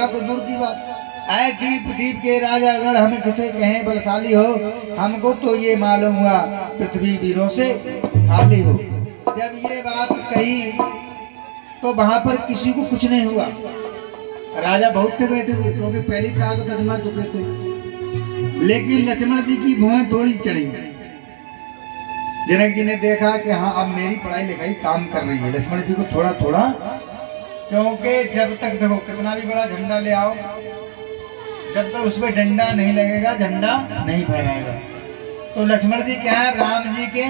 बोला तो दूर की बात। ऐ दीप दीप के राजा गण हम किसे कहें बलशाली हो, हमको तो ये मालूम हुआ पृथ्वी वीरों से खाली हो। जब ये बात कही तो वहां पर किसी को कुछ नहीं हुआ। राजा बहुत थे बैठे हुए क्योंकि पहली ताकत अजमा चुके थे, लेकिन लक्ष्मण जी की भुएं थोड़ी चढ़ी। जनक जी ने देखा कि हाँ अब मेरी पढ़ाई लिखाई काम कर रही है। लक्ष्मण जी को थोड़ा थोड़ा, क्योंकि जब तक देखो कितना भी बड़ा झंडा ले आओ, जब तक उसमें डंडा नहीं लगेगा झंडा नहीं फहराएगा। तो लक्ष्मण जी क्या है, राम जी के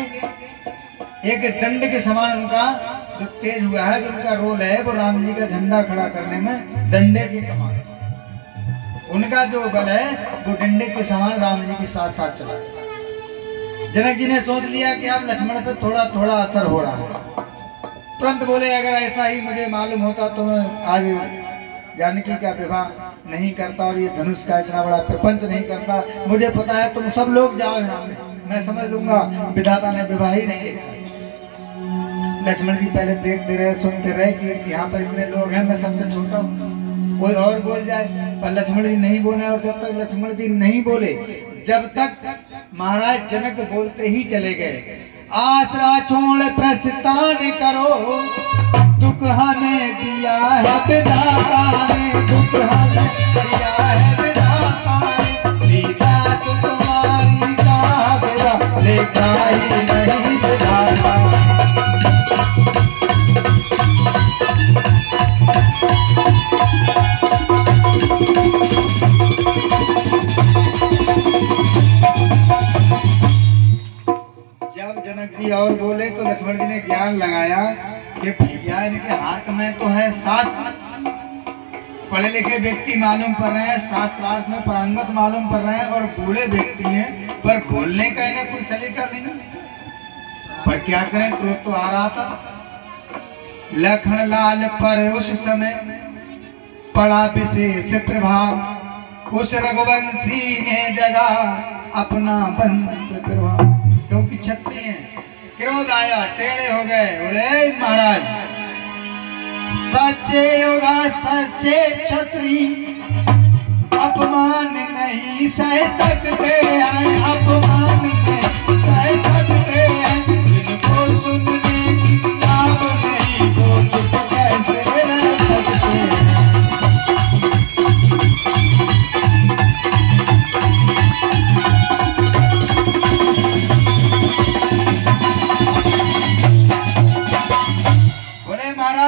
एक दंड के समान उनका जो तेज हुआ है, जो उनका रोल है, वो राम जी का झंडा खड़ा करने में डंडे के कमान, उनका जो बल है वो डंडे के समान राम जी के साथ साथ चला है। जनक जी ने सोच लिया कि अब लक्ष्मण पे थोड़ा थोड़ा असर हो रहा है। तुरंत बोले अगर ऐसा ही मुझे मालूम होता तो मैं आज जानकी का विवाह नहीं करता और ये धनुष का इतना बड़ा प्रपंच नहीं करता। मुझे पता है तुम सब लोग जाओ यहाँ से, मैं समझ लूंगा विधाता ने विवाह ही नहीं लिखा। लक्ष्मण जी पहले देखते रहे, सुनते रहे कि यहाँ पर इतने लोग हैं, मैं सबसे छोटा हूँ, कोई और बोल जाए, पर लक्ष्मण जी नहीं बोले। और जब तक लक्ष्मण जी नहीं बोले, जब तक महाराज जनक बोलते ही चले गए, आसरा छोड़ प्रस्थान करो, दुख हमें दिया है विधाता ने, दुख हमें दिया है विधाता ने, सीता सुकुमारी का बेड़ा लेखा ही नहीं विधाता। जब जनक जी और बोले तो लक्ष्मण जी ने ज्ञान लगाया कि भैया इनके हाथ में तो है शास्त्र, पढ़े लिखे व्यक्ति मालूम पड़ रहे हैं, शास्त्रार्थ में पारंगत मालूम पड़ रहे हैं, और बूढ़े व्यक्ति हैं, पर बोलने का इन्हें कोई सलीका नहीं। पर क्या करें, क्रोध तो आ रहा था। लखन लाल पर उस समय पड़ा विशेष प्रभाव, उस रघुवंशी ने जगा अपना वंश प्रभाव। क्योंकि क्षत्रिय हैं, क्रोध आया, टेढ़े हो गए, बोले महाराज सच्चे योगा सच्चे क्षत्रिय अपमान नहीं सह सकते हैं, अपमान नहीं सह सकते हैं, जिनको सुनने की लाभ नहीं वो चुप कैसे रह सकते हैं।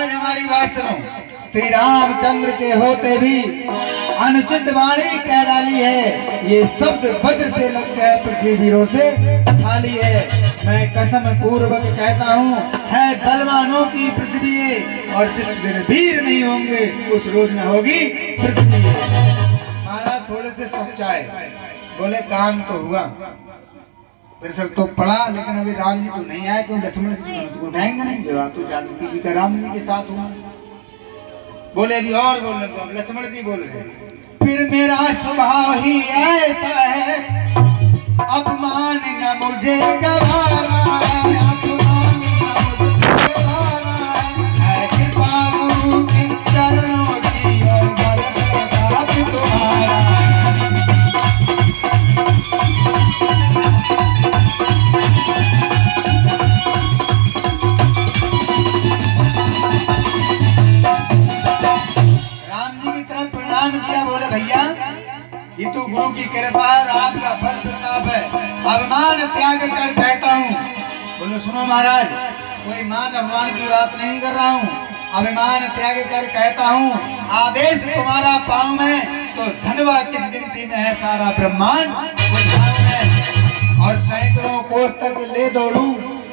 हमारी बात सुनो, श्री रामचंद्र के होते भी अनुचित वाणी कह डाली है, ये शब्द वज्र से लगता है पृथ्वी वीरों से खाली है। मैं कसम पूर्वक कहता हूँ, है बलवानों की पृथ्वी, और जिस दिन वीर नहीं होंगे उस रोज में होगी पृथ्वी। महाराज थोड़े से सच्चाए, बोले काम तो हुआ, फिर सर तो पड़ा, लेकिन अभी राम जी तो नहीं आए, क्यों लक्ष्मण जी तो उठाएंगे नहीं, विवाह तो जानकी जी का राम जी के साथ हुआ। बोले अभी और बोलने तो, अब लक्ष्मण जी बोल रहे हैं, फिर मेरा स्वभाव ही ऐसा है, अपमान न मुझे गवारा है, अपमान न मुझे गवारा है, कृपा गुरु के चरणों की और बल प्रताप तुम्हारा। किया, बोले भैया ये तो गुरु की कृपा है, आपका बल प्रताप है, अभिमान त्याग कर कहता हूँ। बोले सुनो महाराज, कोई मान अपमान की बात नहीं कर रहा हूँ, अभिमान त्याग कर कहता हूँ, आदेश तुम्हारा पाँव में तो धनवा किस गिनती में है, सारा ब्रह्मांड और सैकड़ों कोस तक ले दौड़ूं,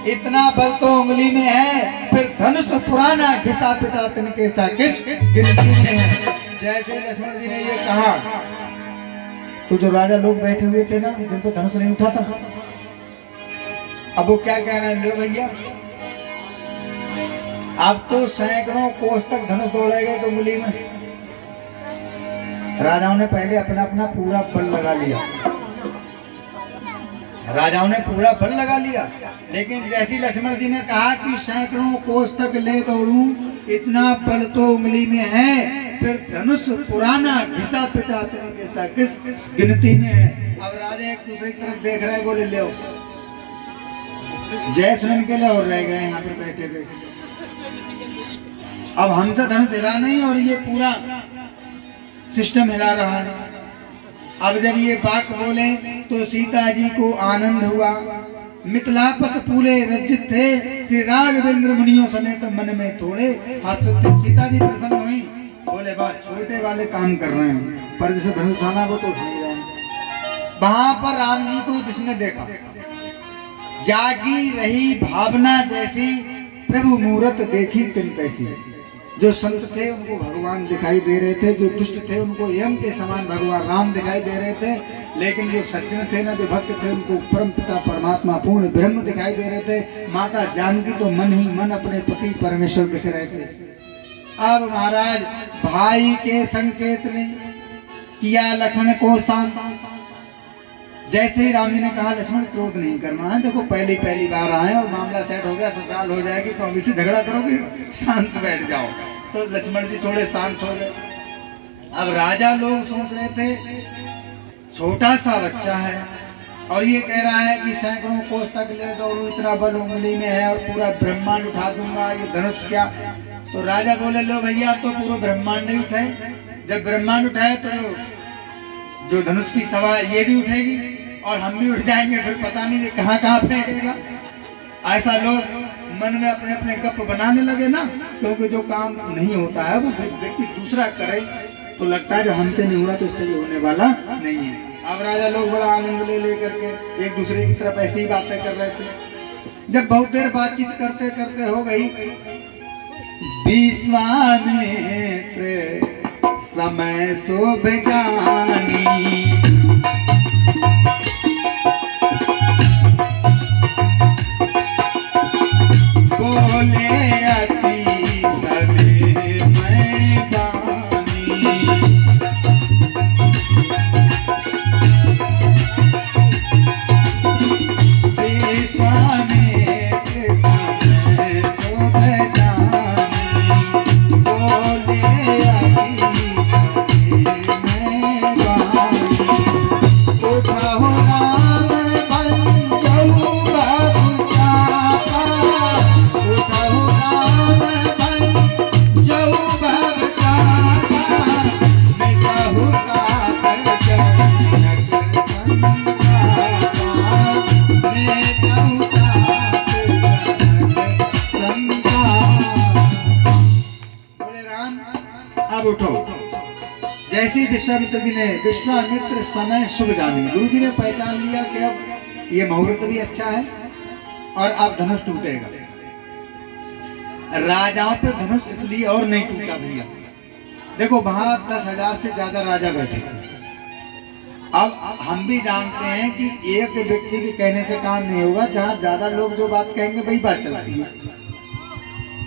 इतना बल तो उंगली में है, फिर धनुष पुराना घिसा पिटा तिनके सा किच गिनती में है। जैसे लक्ष्मण जी ने ये कहा तो जो राजा लोग बैठे हुए थे ना, जिन पर धनुष नहीं उठा था, अब वो क्या कह रहे हैं, लो भैया अब तो सैकड़ों कोस तक धनुष दौड़ेगा तो उंगली में। राजाओं ने पहले अपना अपना पूरा बल लगा लिया, राजाओं ने पूरा बल लगा लिया, लेकिन जैसी लक्ष्मण जी ने कहा कि सैकड़ों कोस तक ले दौड़ूं, इतना बल तो उंगली में है, फिर धनुष पुराना घिसा पिटा तेने किस गिनती में है। अब राजा एक दूसरे की तरफ देख रहे, बोले ले जय सुन के लिए और रह गए यहाँ पर बैठे बैठे। अब हमसे धनुष हिला नहीं और ये पूरा सिस्टम हिला रहा है। अब जब ये बात बोले तो सीता जी को आनंद हुआ। मिथिलापत पूरे रचित थे, श्री राघवेंद्र मुनियों समेत मन में थोड़े हर्ष थे। सीता जी प्रसन्न हुई, बोले बा छोटे वाले काम कर रहे हैं, पर जैसे धनुष उठाना वो तो उठा रहे हैं। वहां पर राम जी को जिसने देखा, जागी रही भावना जैसी, प्रभु मूरत देखी तिन तैसी। जो संत थे उनको भगवान दिखाई दे रहे थे, जो दुष्ट थे उनको यम के समान भगवान राम दिखाई दे रहे थे, लेकिन जो सज्जन थे ना, जो भक्त थे, उनको परम पिता परमात्मा पूर्ण ब्रह्म दिखाई दे रहे थे। माता जानकी तो मन ही मन अपने पति परमेश्वर दिख रहे थे। अब महाराज भाई के संकेत ने किया लखन को शांत। जैसे ही राम जी ने कहा लक्ष्मण क्रोध नहीं करना है, देखो पहली बार आए और मामला सेट हो गया, ससुराल हो जाएगी तो अभी से झगड़ा करोगे, शांत बैठ जाओ। तो लक्ष्मण जी थोड़े शांत हो गए। अब राजा लोग सोच रहे थे छोटा सा बच्चा है और ये कह रहा है कि सैकड़ों कोस तक ले दौड़ू, इतना बल उंगली में है और पूरा ब्रह्मांड उठा दूंगा, ये धनुष क्या। तो राजा बोले लो भैया अब तो पूरा ब्रह्मांड ही उठाए। जब ब्रह्मांड उठाए तो जो धनुष की सवा ये भी उठेगी और हम भी उठ जाएंगे, फिर पता नहीं ये कहाँ कहाँ फेंकेगा। ऐसा लोग मन में अपने अपने गप बनाने लगे ना, क्योंकि जो काम नहीं होता है वो व्यक्ति दूसरा करे तो लगता है जो हमसे नहीं हुआ तो इससे भी होने वाला नहीं है। अब राजा लोग बड़ा आनंद ले करके एक दूसरे की तरफ ऐसी ही बातें कर रहे थे। जब बहुत देर बातचीत करते करते हो गई, विश्वामित्र समय शोभ जानी, बोले अति सने मैं बानी। विश्वामित्र समय शोभ जानी, बोले अति सने मैं बानी। उठहु राम बंजऊ बाबू चापा, उठहु राम बंजऊ बाबू चापा, मिटहु कातर जनक संतापा, मिटहु कातर जनक संतापा। बोले राम अब उठो। जैसे विश्वामित्र जी ने, विश्वामित्र समय शुभ जानी, गुरु जी ने पहचान लिया कि अब ये मुहूर्त भी अच्छा है और अब धनुष टूटेगा। राजाओं पे धनुष इसलिए और नहीं टूटा भैया, देखो वहां 10,000 से ज्यादा राजा बैठे थे। अब हम भी जानते हैं कि एक व्यक्ति के कहने से काम नहीं होगा, जहां ज्यादा लोग जो बात कहेंगे वही बात चलती है,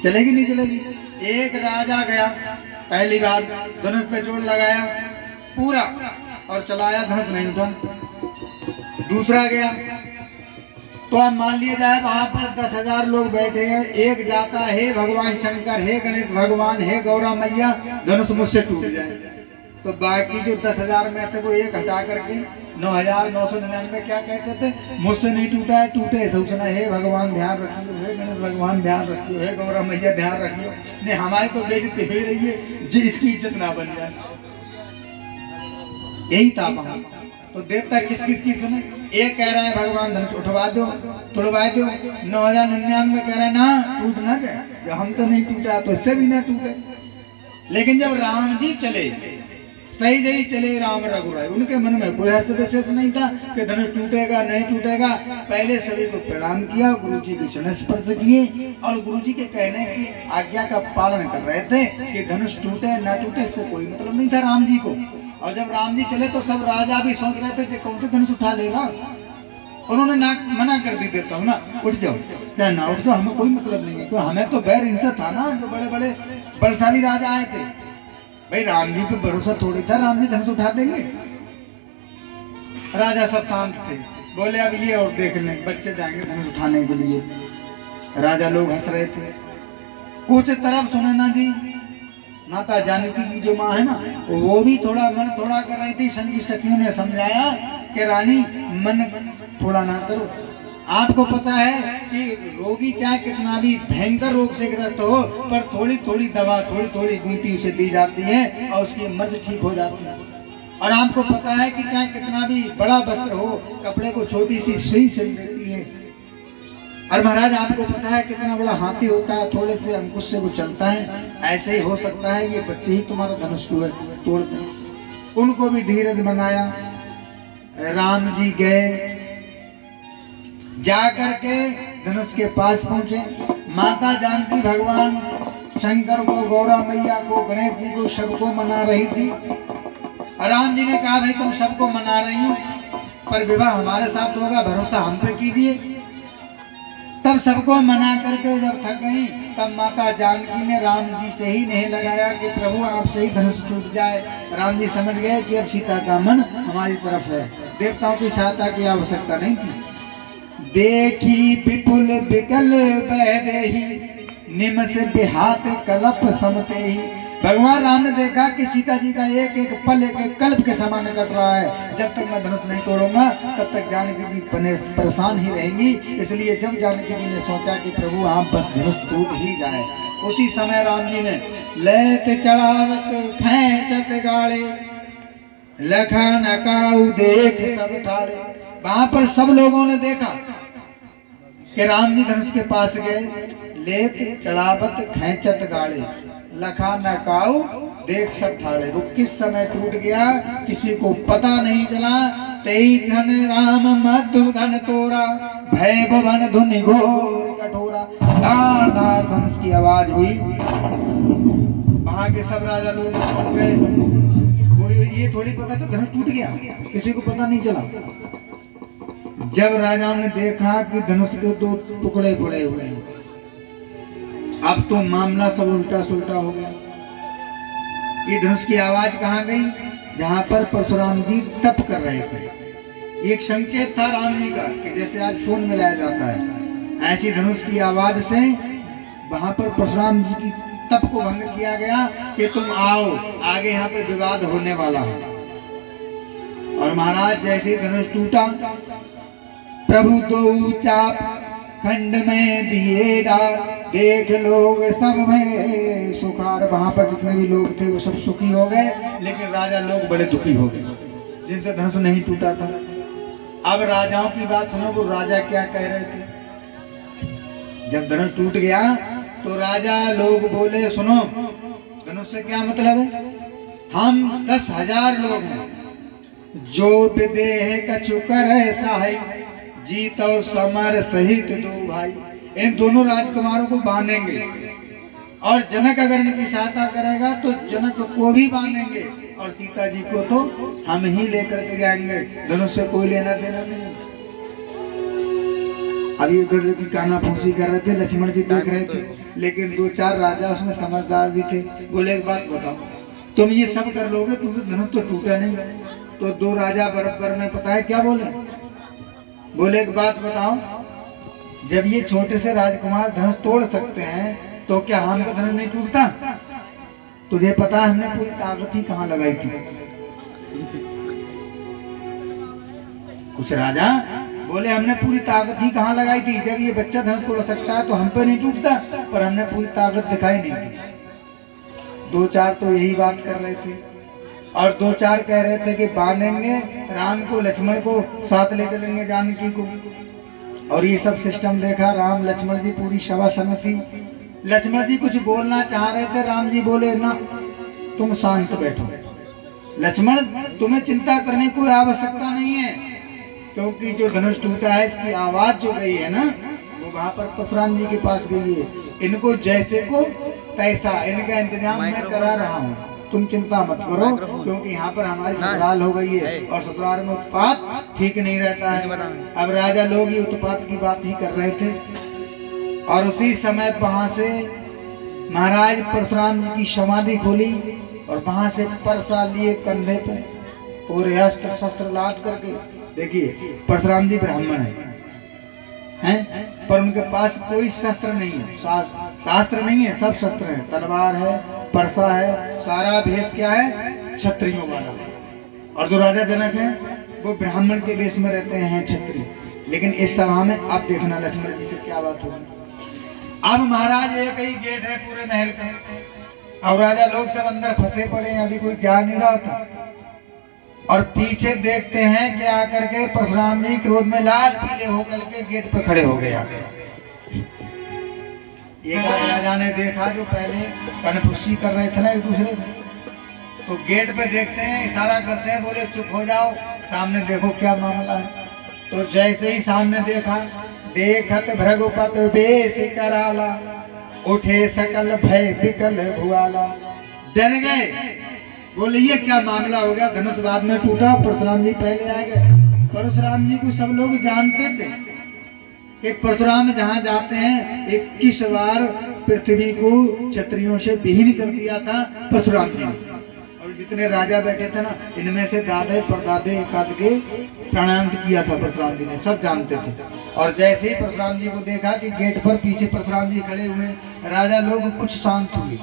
चलेगी नहीं चलेगी। एक राजा गया, पहली बार धनुष पे जोर लगाया पूरा और चलाया, धनुष नहीं उठा। दूसरा गया तो अब मान लिया जाए वहां पर 10,000 लोग बैठे हैं, एक जाता है भगवान शंकर, हे गणेश भगवान, हे गौरा मैया, धनुष मुझसे टूट जाए, तो बाकी जो 10,000 में से वो एक हटा करके 9,999 क्या कहते थे, मुझसे नहीं टूटा है, टूटे सूचना, हे भगवान ध्यान रखियो, हे गणेश भगवान ध्यान रखियो, हे गौरा मैया ध्यान रखियो। नहीं हमारी तो बेइज्जती हो रही है, जी इसकी इज्जत ना बन जाए। यही था वहां। तो देवता किस किस की सुने, एक कह रहा है भगवान धनुष उठवा दो, तोड़वा दो, 9,099 कह रहा है ना टूट ना जाए, जो हम तो नहीं टूटा तो इससे भी ना टूटे। लेकिन जब राम जी चले, सही सही चले राम रघुराय, उनके मन में कोई हर्ष विशेष नहीं था कि धनुष टूटेगा नहीं टूटेगा। पहले सभी को प्रणाम किया, गुरु जी के चरण स्पर्श किए और गुरु जी के कहने की आज्ञा का पालन कर रहे थे कि धनुष टूटे ना टूटे इससे कोई मतलब नहीं था राम जी को। और जब राम जी चले तो सब राजा भी सोच रहे थे कि कौन से धनुष उठा लेगा। उन्होंने ना मना कर दी, देता हूँ ना उठ जाओ, क्या ना उठ जाओ, हमें कोई मतलब नहीं है, तो हमें तो बैर इनसे था ना, जो बड़े बड़े बलशाली राजा आए थे। भाई राम जी पे भरोसा थोड़ी था, राम जी धनुष उठा देंगे। राजा सब शांत थे, बोले अब ये और देख लें, बच्चे जाएंगे धनुष उठाने के लिए। राजा लोग हंस रहे थे। कुछ तरफ सुने ना जी, माता जानकी की जो माँ है ना, वो भी थोड़ा मन थोड़ा कर रही थी। संगी सखियों ने समझाया कि रानी मन थोड़ा ना करो। आपको पता है कि रोगी चाहे कितना भी भयंकर रोग से ग्रस्त हो, पर थोड़ी थोड़ी दवा, थोड़ी थोड़ी बूटी उसे दी जाती है और उसकी मर्ज ठीक हो जाती है। और आपको पता है कि चाहे कितना भी बड़ा वस्त्र हो, कपड़े को छोटी सी सुई सिल देती है। और महाराज आपको पता है कितना बड़ा हाथी होता है, थोड़े से अंकुश से वो चलता है। ऐसे ही हो सकता है ये बच्चे ही तुम्हारा धनुष तोड़ते हैं। उनको भी धीरज बनाया। राम जी गए, जाकर के धनुष के पास पहुंचे। माता जानकी भगवान शंकर को, गौरा मैया को, गणेश जी को, सबको मना रही थी। राम जी ने कहा भाई तुम सबको मना रही हो, पर विवाह हमारे साथ होगा, भरोसा हम पे कीजिए। तब सबको मना करके जब थक गई, तब माता जानकी ने राम जी से ही नहीं लगाया कि प्रभु आपसे ही धनुष टूट जाए। राम जी समझ गए कि अब सीता का मन हमारी तरफ है, देवताओं की सहायता की आवश्यकता नहीं थी। देखी विपुल विकल बह देहि, निमस बिहात कल्प समते ही। भगवान राम ने देखा कि सीता जी का एक एक पल एक एक कल्प के समान कट रहा है। जब तक मैं धनुष नहीं तोड़ूंगा तब तक जानकी जी परेशान ही रहेंगी। इसलिए जब जानकी जी ने सोचा कि प्रभु आप बस धनुष टूट ही जाए, उसी समय राम जी ने लेत चढ़ावत खैंचत गाड़े, लखन काऊ देख सब ठाड़े। वहां पर सब लोगों ने देखा कि राम जी धनुष के पास गए। लेत चढ़ावत खैंचत गाड़े, लखा न काऊ देख सब ठाड़े। वो किस समय टूट गया किसी को पता नहीं चला। तेई धन राम मधु धन तोरा, भय भवन धुनि घोर कठोरा। धार धार धनुष की आवाज हुई। वहां के सब राजा लोग छोड़ गए। वो ये थोड़ी पता था धनुष टूट गया, किसी को पता नहीं चला। जब राजाओं ने देखा कि धनुष के दो टुकड़े पड़े हुए हैं, अब तो मामला सब उल्टा सुल्टा हो गया। ये धनुष की आवाज कहाँ गई? जहां पर परशुराम जी तप कर रहे थे। एक संकेत था राम जी का कि जैसे आज फोन मिलाया जाता है, ऐसी धनुष की आवाज से वहां पर परशुराम जी की तप को भंग किया गया कि तुम आओ, आगे यहाँ पर विवाद होने वाला है। और महाराज जैसे धनुष टूटा, प्रभु दो चाप खंड में दिए डाल, देख लोग सब में सुखार। वहां पर जितने भी लोग थे वो सब सुखी हो गए, लेकिन राजा लोग बड़े दुखी हो गए जिनसे धनुष नहीं टूटा था। अब राजाओं की बात सुनो, वो राजा क्या कह रहे थे। जब धनुष टूट गया तो राजा लोग बोले सुनो, धनुष से क्या मतलब है? हम 10,000 लोग हैं, जो विदेह कछु करे सहाय, जीतो समर सहित दो भाई। इन दोनों राजकुमारों को बांधेंगे, और जनक अगर इनकी सहायता करेगा तो जनक को भी बांधेंगे, और सीता जी को तो हम ही लेकर के जाएंगे। धनुष से कोई लेना देना नहीं। अभी इधर की काना फूसी कर रहे थे, लक्ष्मण जी देख रहे थे, लेकिन 2-4 राजा उसमें समझदार भी थे। बोले एक बात बताओ, तुम ये सब कर लोगे, तुमसे धनुष तो टूटा नहीं। तो 2 राजा बराबर में पता है क्या बोले? बोले एक बात बताओ, जब ये छोटे से राजकुमार धनुष तोड़ सकते हैं तो क्या हमका धनुष नहीं टूटता? तुझे पता है हमने पूरी ताकत ही कहाँ लगाई थी। कुछ राजा बोले हमने पूरी ताकत ही कहाँ लगाई थी, जब ये बच्चा धनुष तोड़ सकता है तो हम पे नहीं टूटता, पर हमने पूरी ताकत दिखाई नहीं थी। 2-4 तो यही बात कर रहे थे, और 2-4 कह रहे थे कि बांधेंगे राम को, लक्ष्मण को साथ ले चलेंगे जानकी को। और ये सब सिस्टम देखा राम लक्ष्मण जी, पूरी सभा थी। लक्ष्मण जी कुछ बोलना चाह रहे थे, राम जी बोले ना, तुम शांत बैठो। लक्ष्मण तुम्हें चिंता करने की कोई आवश्यकता नहीं है, क्योंकि जो धनुष टूटा है इसकी आवाज जो गई है ना, वो वहां पर परशुराम जी के पास गई है। इनको जैसे को तैसा इनका इंतजाम मैं करा रहा हूँ, तुम चिंता मत करो, क्योंकि यहाँ पर हमारी ससुराल हो गई है, और ससुराल में उत्पात ठीक नहीं रहता है। अब राजा लोग ही उत्पात की बात ही कर रहे थे। और उसी समय वहां से महाराज परशुराम जी की समाधि खोली, और वहां से परसा लिए कंधे पे, पूरे अस्त्र शस्त्र लाद करके। देखिए परशुराम जी ब्राह्मण हैं, पर उनके पास कोई शस्त्र नहीं है, शास्त्र नहीं है, सब शस्त्र है। तलवार है, परसा है, सारा भेष क्या है, क्षत्रियों वाला। और जो राजा जनक है वो ब्राह्मण के वेश में रहते हैं, क्षत्रिय। लेकिन इस सभा में अब देखना लक्ष्मण जी से क्या बात होगी। अब महाराज एक ही गेट है पूरे महल का, और राजा लोग सब अंदर फंसे पड़े हैं, अभी कोई जा नहीं रहा था। और पीछे देखते हैं कि आकर के परशुराम जी क्रोध में लाल पीले होकर के गेट पे खड़े हो गए। एक राजा ने देखा जो पहले कनफुसी कर रहे थे ना एक दूसरे से, तो गेट पे देखते हैं, इशारा करते हैं, बोले चुप हो जाओ, सामने देखो क्या मामला है। तो जैसे ही सामने देखा, देखत भृगुपत बेश कराला, उठे सकल भय विकल भुआला। डर गए, बोले ये क्या मामला हो गया। धनुष बाद में टूटा, परशुराम जी पहले आ गए। परशुराम जी को सब लोग जानते थे कि परशुराम जहाँ जाते हैं 21 बार पृथ्वी को क्षत्रियों से विहीन कर दिया था परशुराम जी। और जितने राजा बैठे थे ना, इनमें से दादे परदादे एकाद के प्राणांत किया था परशुराम जी ने, सब जानते थे। और जैसे ही परशुराम जी को देखा कि गेट पर पीछे परशुराम जी खड़े हुए, राजा लोग कुछ शांत हुए।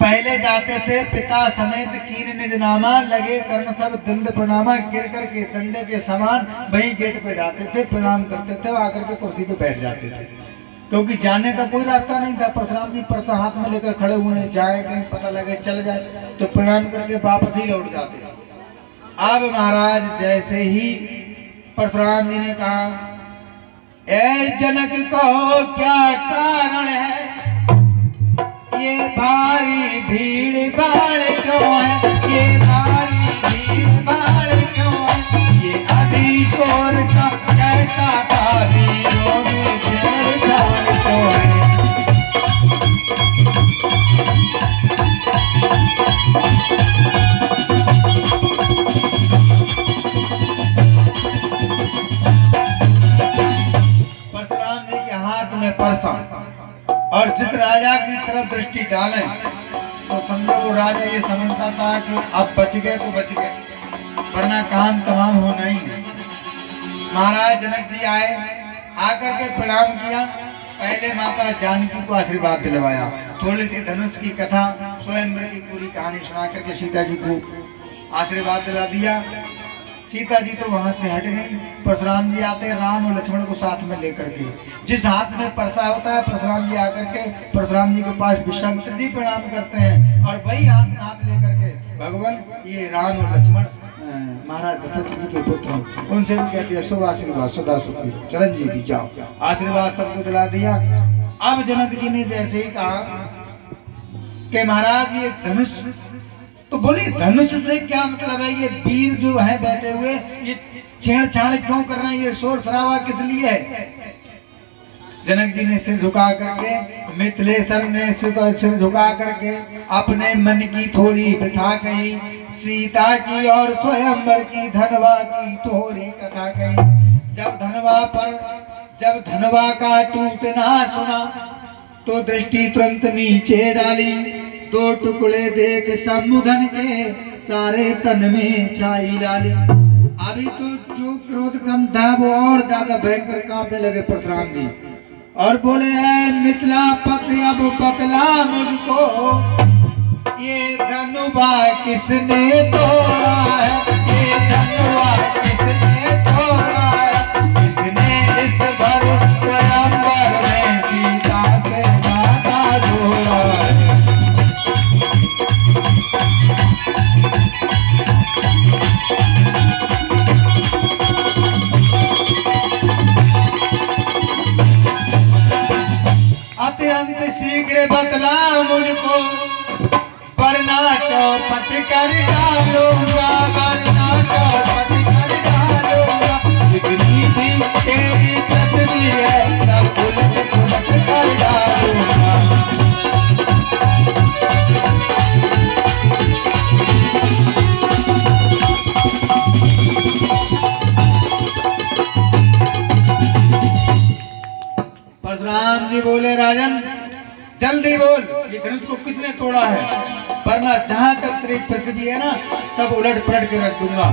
पहले जाते थे पिता समेत कीन निज नामा, लगे कर्ण सब दंड प्रणामा, गिर कर के दंडे के समान वहीं गेट पे जाते थे, प्रणाम करते थे, आकर के कुर्सी पे बैठ जाते थे, क्योंकि जाने का कोई रास्ता नहीं था। परशुराम जी परसा हाथ में लेकर खड़े हुए हैं, जाए कहीं पता लगे चल जाए तो प्रणाम करके वापस ही लौट जाते थे। अब महाराज जैसे ही परशुराम जी ने कहा, ए जनक कहो क्या कारण है, ये भारी भीड़ भाड़ क्यों है, ये भारी भीड़ भाड़ क्यों है, ये अभी शोर सा कैसा था, वीरों में छेड़छाड़ क्यों है। परशुराम जी के हाथ में परसा, और जिस राजा की तरफ दृष्टि डालें तो समझो वो राजा ये समझता था कि अब बच गए तो बच गए, वरना काम तमाम होना ही है। महाराज जनक जी आए, आकर के प्रणाम किया, पहले माता जानकी को आशीर्वाद दिलवाया, थोड़ी सी धनुष की कथा स्वयंवर की पूरी कहानी सुना करके सीता जी को आशीर्वाद दिला दिया। सीता जी तो वहां से हट गई। परशुराम जी आते राम और लक्ष्मण को साथ में लेकर के, जिस हाथ में परसा होता है परशुराम जी आकर के परशुराम जी के पास विश्वामित्र जी प्रणाम करते हैं, और वही हाथ में हाथ लेकर के भगवान ये राम और लक्ष्मण महाराज दशरथ जी के पुत्र, उनसे भी कहते हैं शुभ आशीर्वाद सदा सुखी चिरंजीवी जाओ, आशीर्वाद सबको दिला दिया। अब जनक जी ने जैसे ही कहा कि महाराज ये धनुष, तो बोले धनुष से क्या मतलब है, ये वीर जो है बैठे हुए ये छेड़छाड़ क्यों कर रहे हैं, ये शोर शराबा किस लिए है। जनक जी ने सिर झुका करके, मिथिलेश्वर ने सिर झुका करके अपने मन की थोड़ी बिठा कही, सीता की और स्वयंवर की धनवा की थोड़ी कथा कही। जब धनवा का टूटना सुना तो दृष्टि तुरंत नीचे डाली, दो टुकड़े देख समुधन के सारे तन में छाई डाली। अभी तो जो क्रोध कम था वो और ज्यादा भयंकर कांपने लगे परशुराम जी, और बोले है मिथिला पति अब बतला मुझको, ये धनुबा किसने तोड़ा है, ये धनुबा किसने तोड़ा है, किसने इस भर स्वयंवर में सीता से नाता जोड़ा है। अत्यंत शीघ्र बतला मुझको, वरना चौपट कर डालूंगा, वरना चौपट कर डालूंगा, जितनी भी तेरी पृथ्वी है सब उलट पुलट कर डालूंगा। परशुराम जी बोले राजन जल्दी बोल, ये धनुष को किसने तोड़ा है, वरना जहां तक तेरी पृथ्वी है ना सब उलट पलट के रख दूंगा।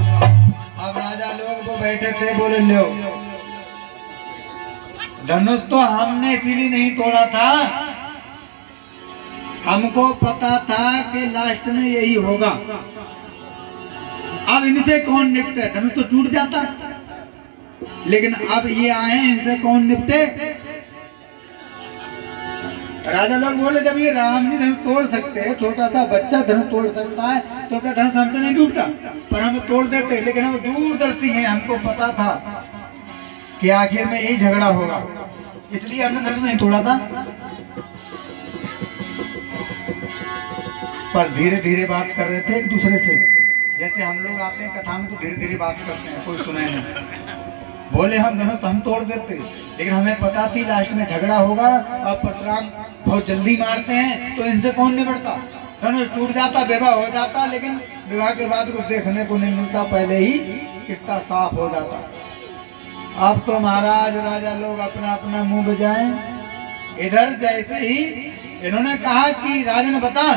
अब राजा लोग वो बैठे थे, बोले लो धनुष तो हमने इसीलिए नहीं तोड़ा था हमको पता था कि लास्ट में यही होगा। अब इनसे कौन निपटे? धनुष तो टूट जाता, लेकिन अब ये आए, इनसे कौन निपटे? राजा लोग बोले जब ये राम जी धनुष तोड़ सकते हैं, छोटा सा बच्चा धनुष तोड़ सकता है, तो क्या धनुष हमसे नहीं टूटता? पर हम तोड़ देते, लेकिन हम दूरदर्शी हैं, हमको पता था कि आखिर में यही झगड़ा होगा, इसलिए हमने धनुष नहीं तोड़ा था। पर धीरे धीरे बात कर रहे थे एक दूसरे से, जैसे हम लोग आते हैं कथा में तो धीरे धीरे बात करते हैं, कोई सुने नहीं। बोले हम धनुष तो हम तोड़ देते, लेकिन हमें पता थी लास्ट में झगड़ा होगा और परशुराम बहुत जल्दी मारते हैं, तो इनसे कौन निपटता? धनुष टूट जाता, विवाह हो जाता, लेकिन विवाह के बाद कुछ देखने को नहीं मिलता, पहले ही किस्सा साफ हो जाता। अब तो महाराज राजा लोग अपना अपना मुंह बजाएं। इधर जैसे ही इन्होंने कहा कि राजन बता,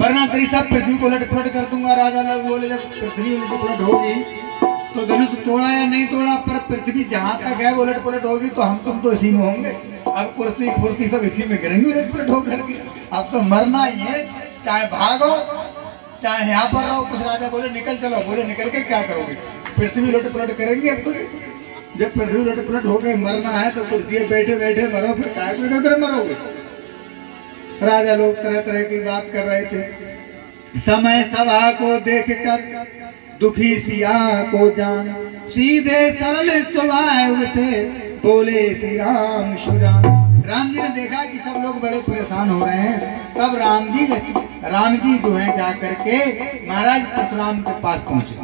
वरना तेरी सब पृथ्वी को उलट पुलट कर दूंगा। राजा लोग बोले जब पृथ्वी उलट पुलट होगी तो धनुष तोड़ा या नहीं तोड़ा, पर पृथ्वी जहां तक है उलट पुलट होगी, तो हम तुम तो इसी में होंगे। अब कुर्सी कुर्सी सब इसी में गिरेंगे उलट पुलट होकर के। अब तो मरना ही है, चाहे भागो चाहे यहाँ पर रहो। कुछ राजा बोले निकल चलो, बोले निकल के क्या करोगे? पृथ्वी उलट पुलट करेंगे। अब तो जब पृथ्वी उलट पुलट हो गए, मरना है तो कुर्सी बैठे बैठे मरो, फिर काय को इधर मरोगे? राजा लोग तरह तरह की बात कर रहे थे। समय सभा को देख कर दुखी सिया को जान, सीधे सरल स्वभाव से बोले श्री राम सुजान। राम जी ने देखा कि सब लोग बड़े परेशान हो रहे हैं, तब राम जी जो है जाकर के महाराज परशुराम के पास पहुंचे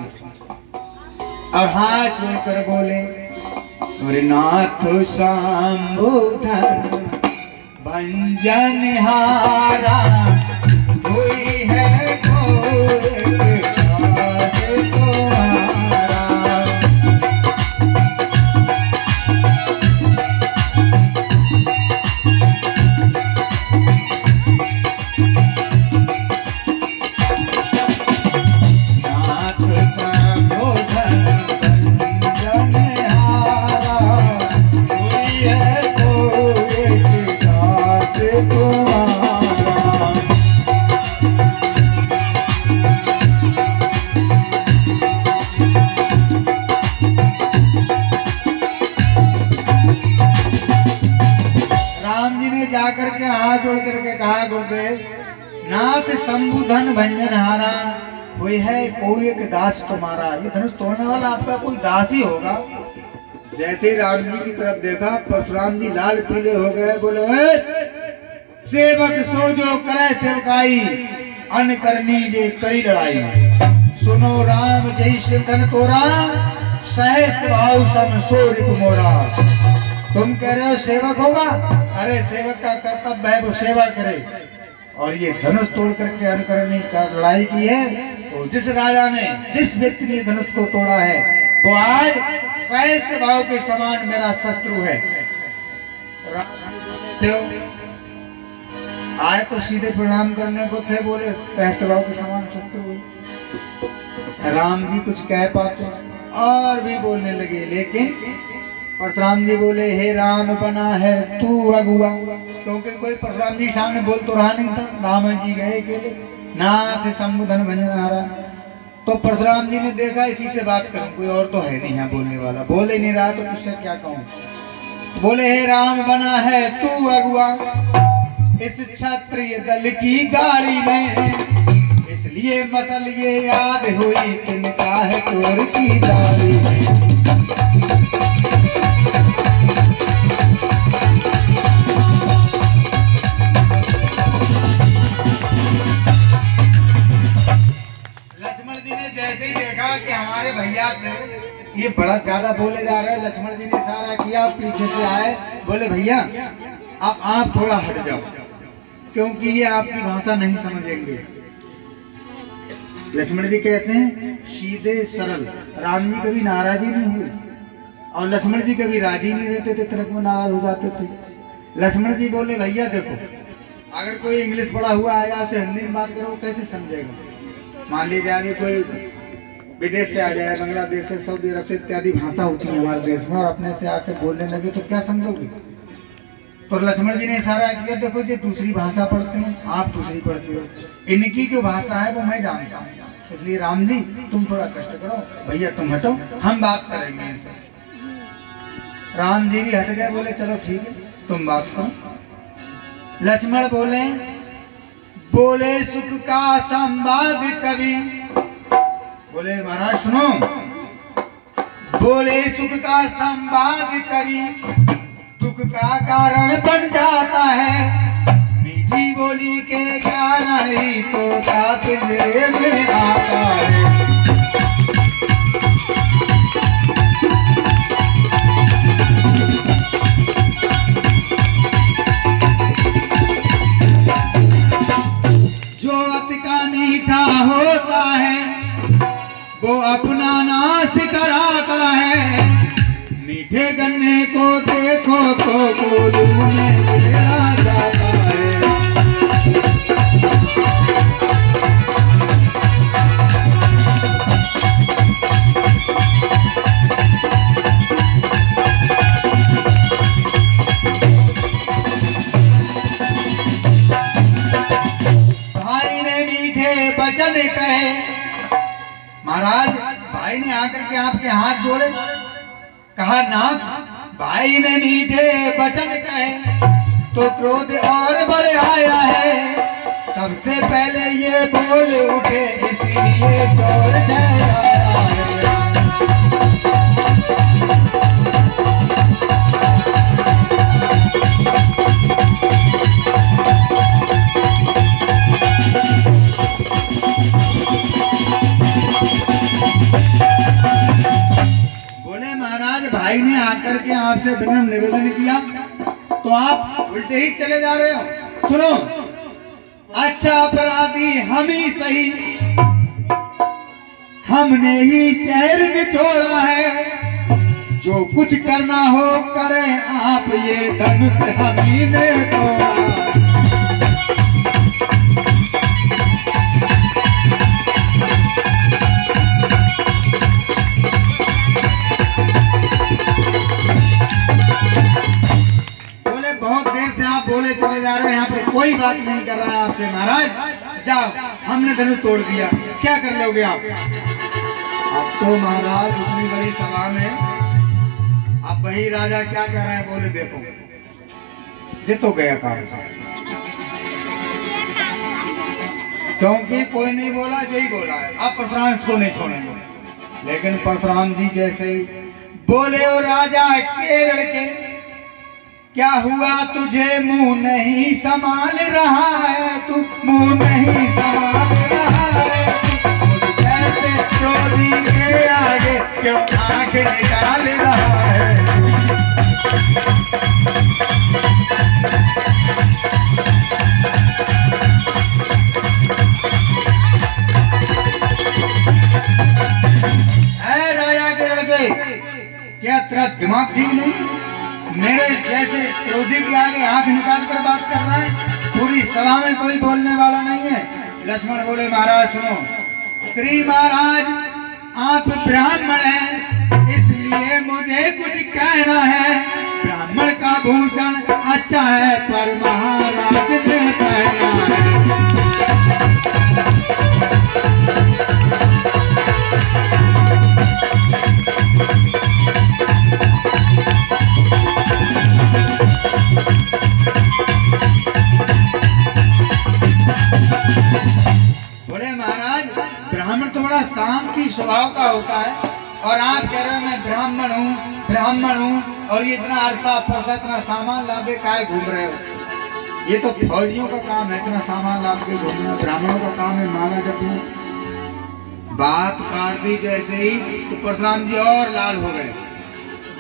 और हाथ जोड़कर बोले, नाथ संबोधन भंजन हारा, कोई है कोई नाथ संबुधन भंजन हारा, कोई है कोई एक दास तुम्हारा। ये धनुष तोड़ने वाला आपका कोई दास ही होगा। जैसे राम जी की तरफ देखा, परशुराम जी लाल पीले हो गए। बोले सेवक सो जो करे सेवकाई, अन करनी जे करी लड़ाई। सुनो राम जय शिव धन तोरा, सहस्त्र भाव सम सो रिप मोरा। तुम कह रहे हो सेवक होगा, अरे सेवक का कर्तव्य है वो सेवा करे, और ये धनुष तोड़ करके अनुकरणी कर लड़ाई की है। तो जिस राजा ने, जिस व्यक्ति ने धनुष को तोड़ा है, वो आज सहस्त्र भाव के समान मेरा शत्रु है। आए तो सीधे प्रणाम करने को थे, बोले सहस्त्र भाव के समान शत्रु है। राम जी कुछ कह पाते और भी बोलने लगे, लेकिन परशुराम जी बोले हे राम बना है तू अगुआ, क्योंकि कोई परशुराम जी सामने बोल तो रहा नहीं था। राम जी गए अकेले, नाथ संबुधन भंजन हारा। तो परशुराम जी ने देखा इसी से बात करूं, कोई और तो है नहीं है बोलने वाला, बोल ही नहीं रहा तो किससे क्या कहूं। बोले हे राम बना है तू अगुआ, इस क्षत्रिय दल की गाड़ी में, इसलिए मसल ये याद हुई तिनका है चोर की दाढ़ी में। हमारे भैया से ये बड़ा ज्यादा बोले जा रहे हैं। लक्ष्मण जी ने इशारा किया, पीछे से आए, बोले भैया अब आप थोड़ा हट जाओ, क्योंकि ये आपकी भाषा नहीं समझेंगे। लक्ष्मण जी कैसे हैं? सीधे सरल। राम जी कभी नाराज ही नहीं हुए और लक्ष्मण जी कभी राजी नहीं रहते थे, तुरंत में नाराज हो जाते थे। लक्ष्मण जी बोले भैया देखो, अगर कोई इंग्लिश पढ़ा हुआ आया उसे हिंदी में बात करो कैसे समझेगा? मान लीजिए अभी कोई विदेश से आ जाए, बांग्लादेश से, सऊदी अरब से इत्यादि भाषा होती है हमारे देश में, और अपने से आकर बोलने लगे तो क्या समझोगे? तो लक्ष्मण जी ने इशारा किया, देखो जी दूसरी भाषा पढ़ते हैं, आप दूसरी पढ़ते हो, इनकी जो भाषा है वो मैं जानता हूँ, इसलिए राम जी तुम थोड़ा कष्ट करो, भैया तुम हटो, हम बात करेंगे इनसे। राम जी भी हट गए, बोले चलो ठीक है तुम बात करो। लक्ष्मण बोले, बोले सुख का संवाद कवि, बोले महाराज सुनो, बोले सुख का संवाद कवि दुख का कारण बन जाता है, मीठी बोली के कारण ही तो बात मेरे में आता है। जो अति का मीठा होता है वो अपना नाश कराता है, मीठे गन्ने को देखो तो गोलू में गिरा जाता है। भाई ने मीठे वचन कहे, महाराज भाई ने आकर के आपके हाथ जोड़े, कहा नाथ भाई ने मीठे वचन कहे तो क्रोध और बढ़ आया है, सबसे पहले ये बोल उठे इसलिए चोर जय आया है। भाई ने आकर के आपसे विनम्र निवेदन किया तो आप उल्टे ही चले जा रहे हो। सुनो, अच्छा अपराधी हम ही सही, हमने ही चेहर निचोड़ा है, जो कुछ करना हो करें आप, ये धनुष हम ही ने तोड़ा। बोले चले जा रहे हैं, यहाँ पर कोई बात नहीं कर रहा है आपसे, महाराज जाओ हमने धनुष तोड़ दिया, क्या कर लोगे आप? अब तो महाराज इतनी बड़ी सभा में अब वही राजा क्या कह रहा है, बोले देखो ये तो गया काम, क्योंकि कोई नहीं बोला, यही बोला है, आप परशुराम को नहीं छोड़ेंगे। लेकिन परशुराम जी जैसे ही बोले, ओ राजा के लड़के क्या हुआ तुझे, मुंह नहीं संभाल रहा है, तू मुंह नहीं संभाल रहा है, तू जैसे क्रोधी के आगे क्यों आंख निकाल रहा है। ऐ राजा के लड़के, क्या तेरा दिमाग ठीक नहीं? मेरे जैसे क्रोधी के आगे आंख निकाल कर बात कर रहा है, पूरी सभा में कोई बोलने वाला नहीं है। लक्ष्मण बोले, महाराज सुनो, श्री महाराज आप ब्राह्मण हैं, इसलिए मुझे कुछ कहना है। ब्राह्मण का भूषण अच्छा है पर महाराज ने पहना है। बोले महाराज ब्राह्मण तो बड़ा शांति स्वभाव का होता है, और आप कह रहे हो मैं ब्राह्मण हूँ और ये इतना अरसा फरसा इतना सामान लादे काहे घूम रहे हो? ये तो फौजियों का काम है, इतना सामान लाद के घूमना, ब्राह्मणों का काम है माला जपना। बात काट दी जैसे ही तो परशुराम जी और लाल हो गए।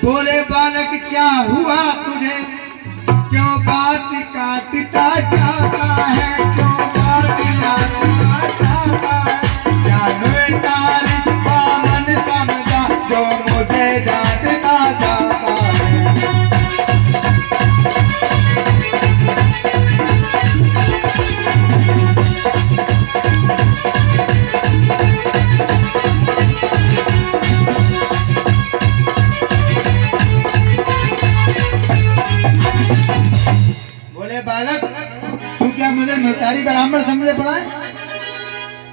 बोले बालक क्या हुआ तुझे, क्यों बात काटता जाता है, क्यों बात काटता जाता है, जानो तारीफ पावन समझा जो मुझे डांटता जाता है।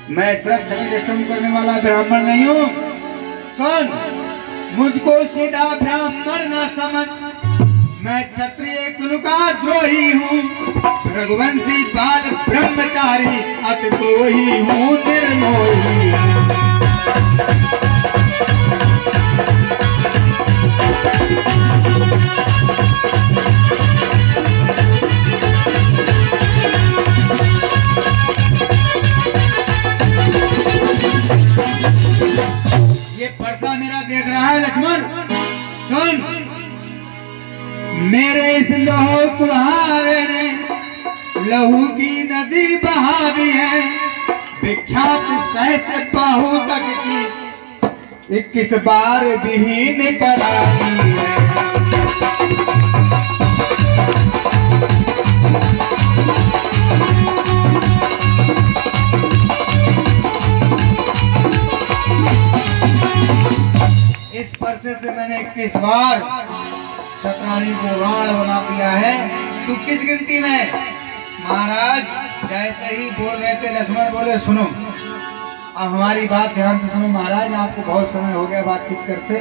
मैं सिर्फ छवि दृष्टि करने वाला ब्राह्मण नहीं हूँ। सुन, मुझको सीधा ब्राह्मण ना समझ, मैं क्षत्रिय कुल का द्रोही हूँ, रघुवंशी बाल ब्रह्मचारी अतद्रोही हूँ, निर्मोही। ये परसा मेरा देख रहा है लक्ष्मण। सुन, मेरे इस लहू कुल्हाड़े ने लहू की नदी बहा दी है, विख्यात सहस्त्र बाहु तक की 21 बार विहीन करा दी है। इस परसे से मैंने 21 बार शतरानी को राण बना दिया है। तू किस गिनती में? महाराज जैसे ही बोल रहे थे लक्ष्मण बोले सुनो, अब हमारी बात ध्यान से सुनो महाराज, आपको बहुत समय हो गया बातचीत करते,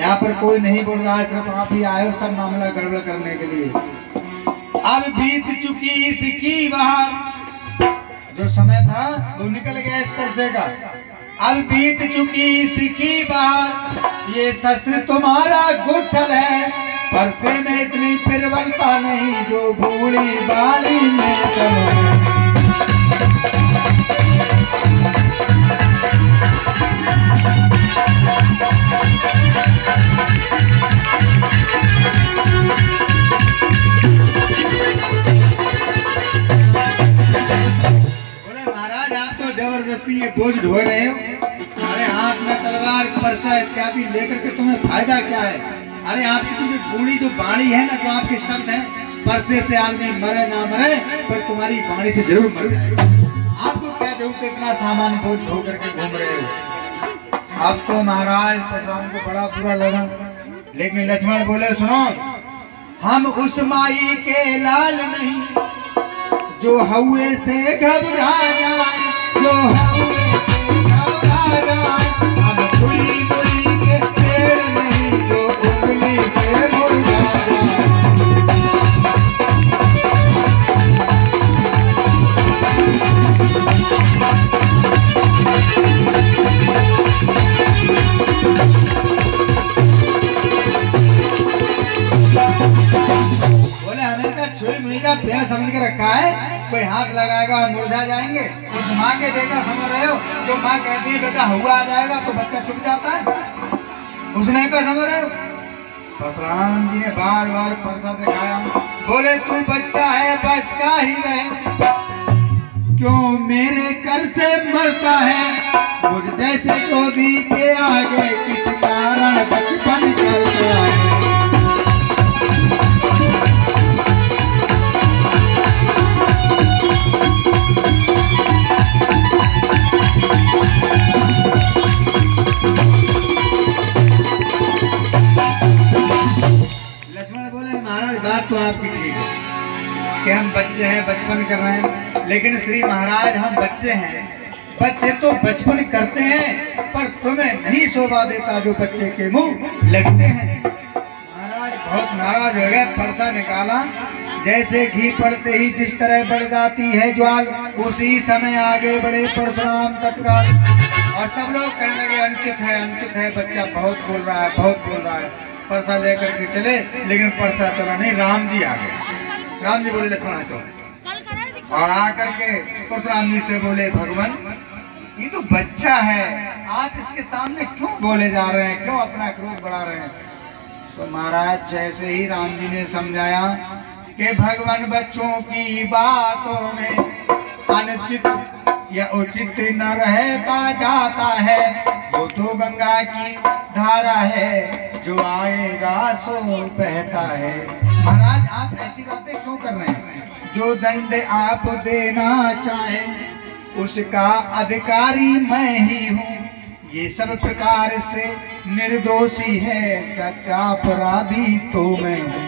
यहाँ पर कोई नहीं बोल रहा है, सिर्फ आप ही आए हो सब मामला गड़बड़ करने के लिए। अब बीत चुकी इसकी बाहर, जो समय था वो निकल गया इस परसे का। अब बीत चुकी इसकी बाहर, ये शस्त्र तुम्हारा गुठल है, परसे में इतनी प्रबलता नहीं जो बूढ़ी बाली में चलो। बोले महाराज आप तो जबरदस्ती ये बोझ ढो रहे हो, अरे हाथ में तलवार परसा इत्यादि लेकर के तुम्हें फायदा क्या है? अरे आपकी जो बूढ़ी जो बाणी है ना, जो आपके शब्द हैं, परसे से आदमी मरे ना मरे पर तुम्हारी बाणी से जरूर मर जाएगा। आपको क्या जरूरत इतना सामान बोझ ढो करके घूम रहे हो? अब तो महाराज परशुराम को बड़ा बुरा लगा, लेकिन लक्ष्मण बोले सुनो, हम उस माई के लाल नहीं जो हौवे से घबरा जाए, जो हौवे से घबरा जाए, हम कोई कोई के पेड़ नहीं जो उंगली से मुरझा जाए। बोले हमें क्या छुई मुई का पेड़ समझ के रखा है, कोई हाथ लगाएगा मुरझा जाएंगे? उस माँ के बेटा समझ रहे हो, जो माँ कहती है बेटा हुआ आ जाएगा तो बच्चा चुप जाता है, उसमें क्या समझ रहे हो? परशुराम जी ने बार बार परसा दिखाया, बोले तू बच्चा है बच्चा ही रहे, क्यों मेरे कर से मरता है, मुझ जैसे गोदी के आगे किस कारण बचपन चलता है। तो आपकी ठीक है कि हम बच्चे हैं बचपन कर रहे हैं, लेकिन श्री महाराज हम बच्चे हैं, बच्चे तो बचपन करते हैं पर तुम्हें नहीं शोभा देता जो बच्चे के मुंह लगते हैं। महाराज बहुत नाराज हो गए, परसा निकाला, जैसे घी पड़ते ही जिस तरह बढ़ जाती है ज्वाल, उसी समय आगे बढ़े परशुराम तत्काल, और सब लोग कहने लगे अनुचित है, बच्चा बहुत बोल रहा है, बहुत बोल रहा है। परसा लेकर के चले, लेकिन परसा चला नहीं, राम जी आ गए। राम जी बोले लक्ष्मण हटो, और आकर के परशुराम जी से बोले भगवान ये तो बच्चा है, आप इसके सामने क्यों बोले जा रहे हैं, क्यों अपना क्रोध बढ़ा रहे हैं? तो महाराज जैसे ही राम जी ने समझाया कि भगवान बच्चों की बातों में अनुचित या उचित न रहता जाता है, वो तो गंगा की धारा है, जो आएगा सो बहता है। महाराज आप ऐसी बातें क्यों कर रहे हैं? जो दंड आप देना चाहे उसका अधिकारी मैं ही हूँ, ये सब प्रकार से निर्दोषी है, सच्चा अपराधी तो मैं हूँ।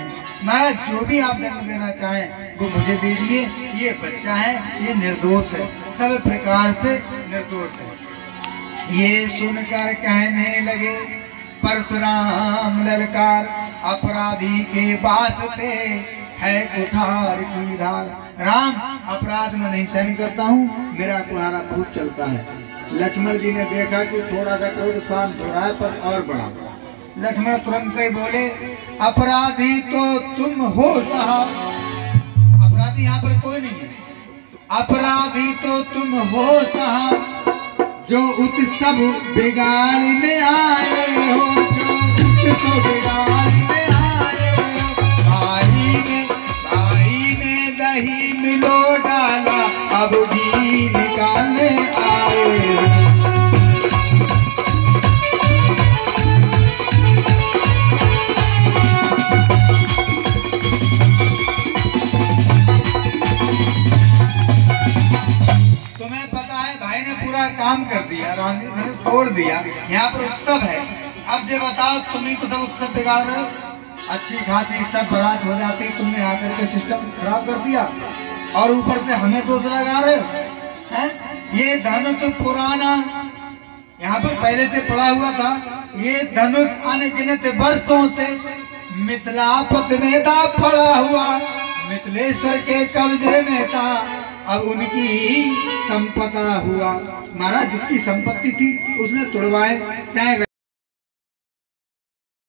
महाराज जो भी आप दंड देना चाहें को मुझे दीजिए, ये बच्चा है, ये निर्दोष है, सब प्रकार से निर्दोष है। ये सुनकर कहने लगे परशुराम ललकार, अपराधी के वास्ते है कुठार की धार। राम, अपराध में नहीं सहन करता हूँ, मेरा कुठारा बहुत चलता है। लक्ष्मण जी ने देखा कि थोड़ा सा क्रोध शांत हो रहा है, पर और बढ़ा। लक्ष्मण तुरंत ही बोले, अपराधी तो तुम हो साहब। अपराधी यहाँ पर कोई नहीं है, अपराधी तो तुम हो साहब, जो उत्सव बिगाड़ने आए हो, जो उत्सव बिगाड़ने आए हो। भाई ने दही मिलो डाला, अब घी निकालने आए हो। काम कर दिया, राम जी ने तोड़ दिया, यहाँ पर उत्सव है। अब जो बताओ, तुम ही तो सब उत्सव बिगाड़ रहे हो। अच्छी खासी सब बारात हो जाती, तुमने आकर के सिस्टम खराब कर दिया और ऊपर से हमें दोष लगा रहे हो, हैं? ये धनुष पुराना यहाँ पर पहले से पड़ा हुआ था। ये धनुष अनगिनत वर्षों से मिथिलापत में था पड़ा हुआ, मिथिलेश्वर के कब्जे में था, अब उनकी संपदा हुआ। महाराज, जिसकी संपत्ति थी उसने तुड़वाए, चाहे